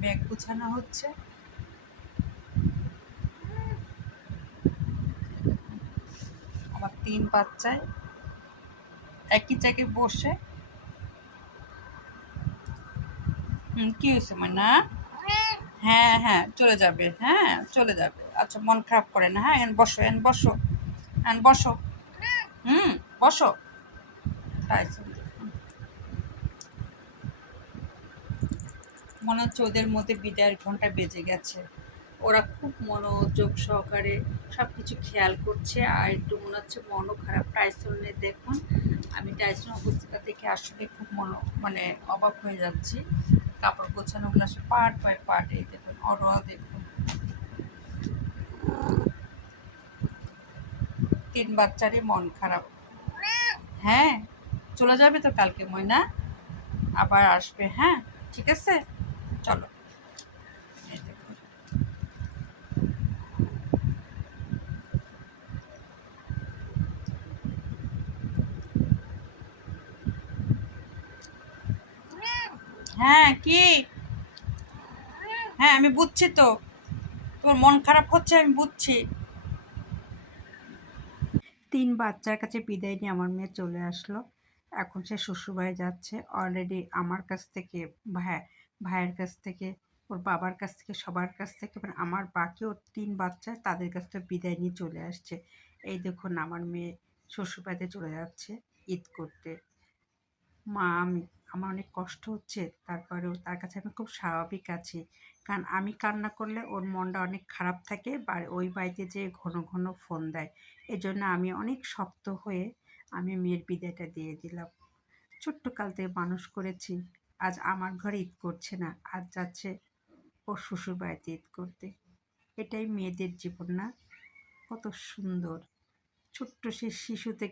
Bag গুছানো হচ্ছে। আমার 3 বাচ্চায় একই জায়গায় বসে। কি হয়েছে ময়না? হ্যাঁ হ্যাঁ চলে যাবে, হ্যাঁ চলে যাবে। আচ্ছা মন খারাপ করে না, হ্যাঁ এন বসো, এন বসো, এন বসো। বসো। তাই মনে হচ্ছে ওদের মধ্যে বিদায়ের ঘন্টা বেজে গেছে। ওরা খুব মনোযোগ সহকারে সব কিছু খেয়াল করছে, আর একটু মনে হচ্ছে মনও খারাপ টাইসনের। দেখুন আমি টাইসনের অবস্থা দেখে আসলে খুব মানে অবাক হয়ে যাচ্ছি। কাপড় গোছানোগুলো আসলে পার্ট বাই পার্ট। এই দেখুন ওরা দেখুন 3 বাচ্চারই মন খারাপ। হ্যাঁ চলে যাবে তো কালকে ময়না, আবার আসবে, হ্যাঁ ঠিক আছে চলো। এই দেখুন হ্যাঁ কি, হ্যাঁ আমি বুঝছি তো, তোমার মন খারাপ হচ্ছে আমি বুঝছি। 3 বাচ্চার কাছে বিদায় নিয়ে আমার মেয়ে চলে আসলো। এখন সে শ্বশুরবাড়ি যাচ্ছে। অলরেডি আমার কাছ থেকে, ভাইয়ের কাছ থেকে, ওর বাবার কাছ থেকে, সবার কাছ থেকে, মানে আমার বাকি ওর 3 বাচ্চা তাদের কাছ থেকে বিদায় নিয়ে চলে আসছে। এই দেখুন আমার মেয়ে শ্বশুরবাড়িতে চলে যাচ্ছে ঈদ করতে। আমার অনেক কষ্ট হচ্ছে, তারপরেও তার কাছে আমি খুব স্বাভাবিক আছি। কারণ আমি কান্না করলে ওর মনটা অনেক খারাপ থাকে বা ওই বাড়িতে যেয়ে ঘন ঘন ফোন দেয়। এজন্য আমি অনেক শক্ত হয়ে আমি মেয়ের বিদায়টা দিয়ে দিলাম। ছোট্ট কাল থেকে মানুষ করেছি, আজ আমার ঘরে ঈদ করছে না, আজ যাচ্ছে ওর শ্বশুর বাড়িতে ঈদ করতে। এটাই মেয়েদের জীবন না? কত সুন্দর! ছোট্ট সে শিশু থেকে